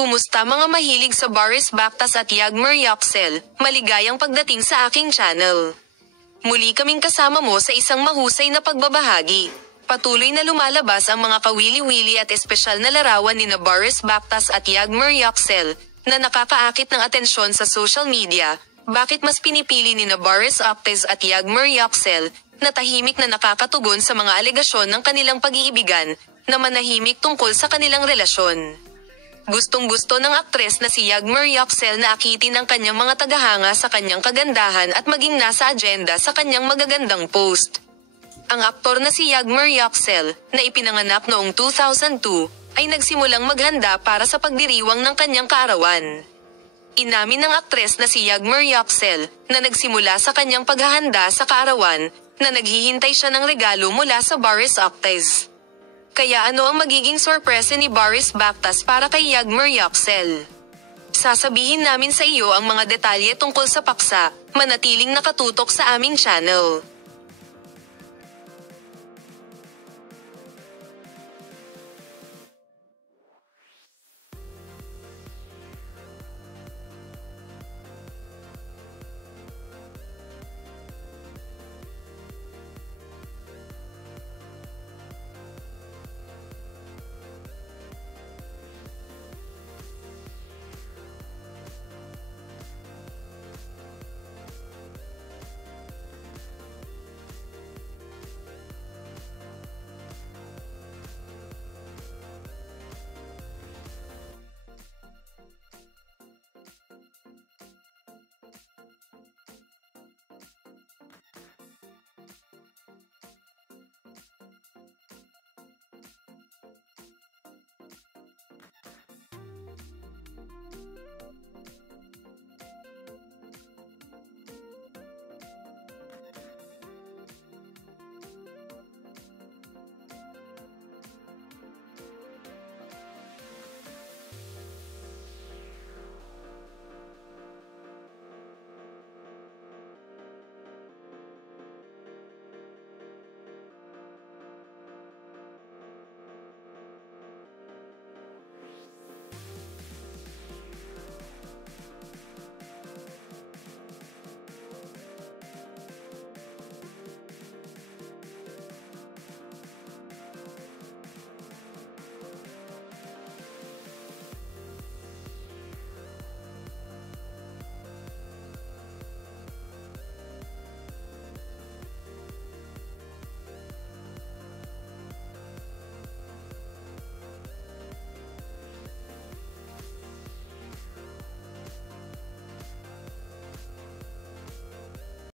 Kumusta mga mahilig sa Boris Bakhtas at Yagmur Yoxel? Maligayang pagdating sa aking channel. Muli kaming kasama mo sa isang mahusay na pagbabahagi. Patuloy na lumalabas ang mga kawili-wili at espesyal na larawan ni Boris Bakhtas at Yagmur Yoxel na nakakaakit ng atensyon sa social media. Bakit mas pinipili ni Boris Bakhtas at Yagmur Yoxel na tahimik na nakakatugon sa mga alegasyon ng kanilang pag-iibigan na manahimik tungkol sa kanilang relasyon? Gustong-gusto ng aktres na si Yagmur Yoxel na akitin ang kanyang mga tagahanga sa kanyang kagandahan at maging nasa agenda sa kanyang magagandang post. Ang aktor na si Yagmur Yoxel, na ipinanganak noong 2002, ay nagsimulang maghanda para sa pagdiriwang ng kanyang kaarawan. Inamin ng aktres na si Yagmur Yoxel, na nagsimula sa kanyang paghahanda sa kaarawan, na naghihintay siya ng regalo mula sa Boris Bakhtas. Kaya ano ang magiging sorpresa ni Boris Bakhtas para kay Yagmur Yoxel? Sasabihin namin sa iyo ang mga detalye tungkol sa paksa, manatiling nakatutok sa aming channel.